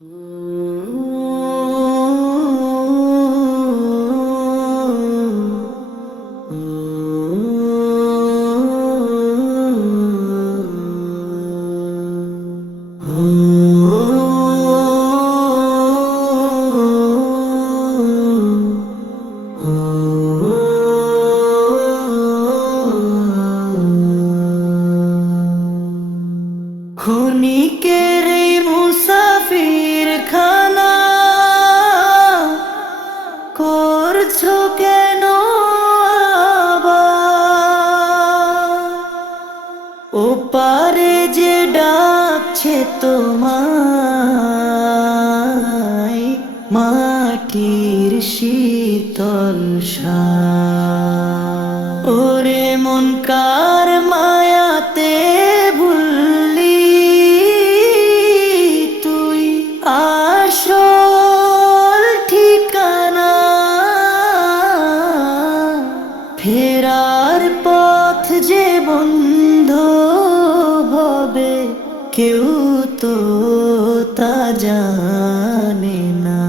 Mm. তোমায় মাটির শীতল। ওরে মন কার মায়াতে ভুললি তুই আসল ঠিকানা ফেরার পথ যে বন্ধ হবে কেউ তো তা জানে না।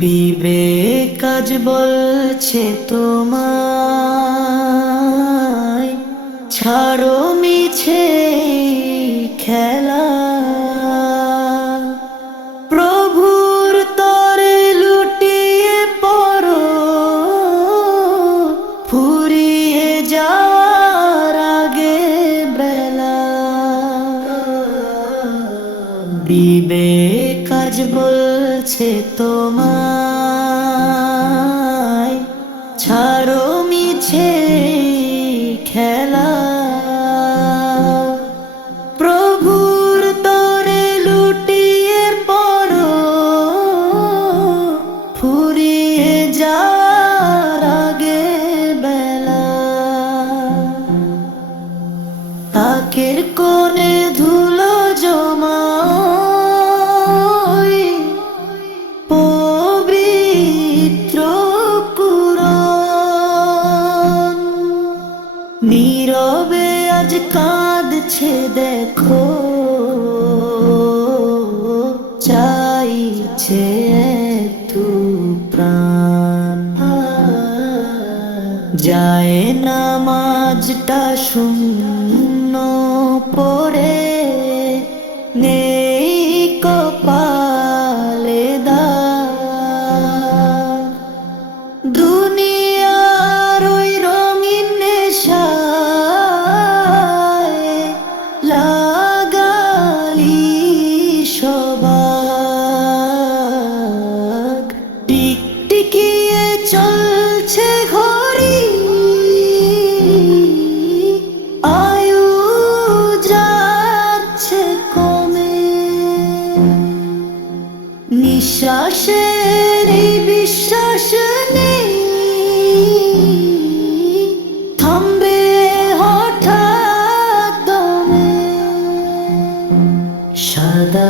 বিবেক কাজ বলছে তোমায় ছাড়ো মিছে বলছে তোমায়, ছাড়ো মিছে খেলা। প্রভুর তরে লুটিয়ে পড়ো, ফুরিয়ে যাওয়ার আগে বেলা। তাকের কোণে আজ কাঁদছে দেখো চাইছে তু প্রাণ। যায় নামাজটা শূন্য চলছে ঘড়ি। আয়ু যাচ্ছে কমে। নিঃশ্বাসের বিশ্বাস নেই। থামবে সাদা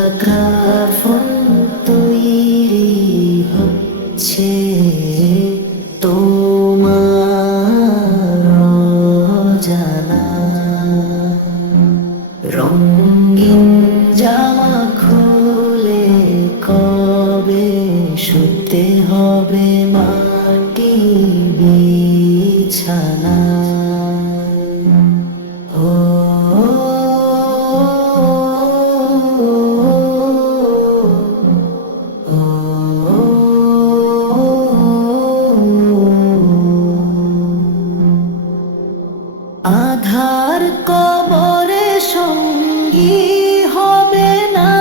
কবরে সঙ্গী হবে না।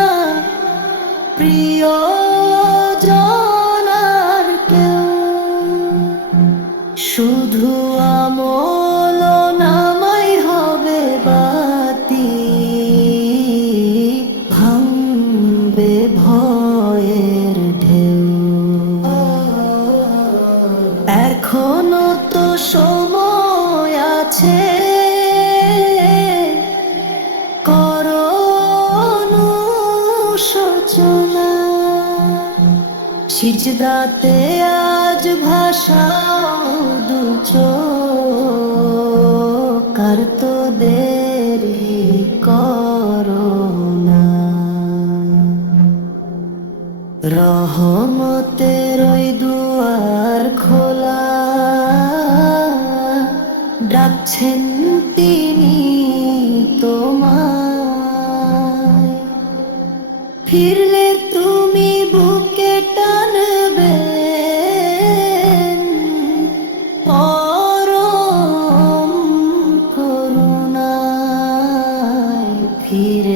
প্রিয় জনার কেউ। শুধু আমল নামাই হবে বাতি। ভাঙবে ভয়ের ঢেউ। এখনও তো সময় আছে। সিজদাতে আজ ভাষা দুচো কর তো দেরি করো না। রহমতের ওই দুয়ার খোলা ডাকছেন repeated.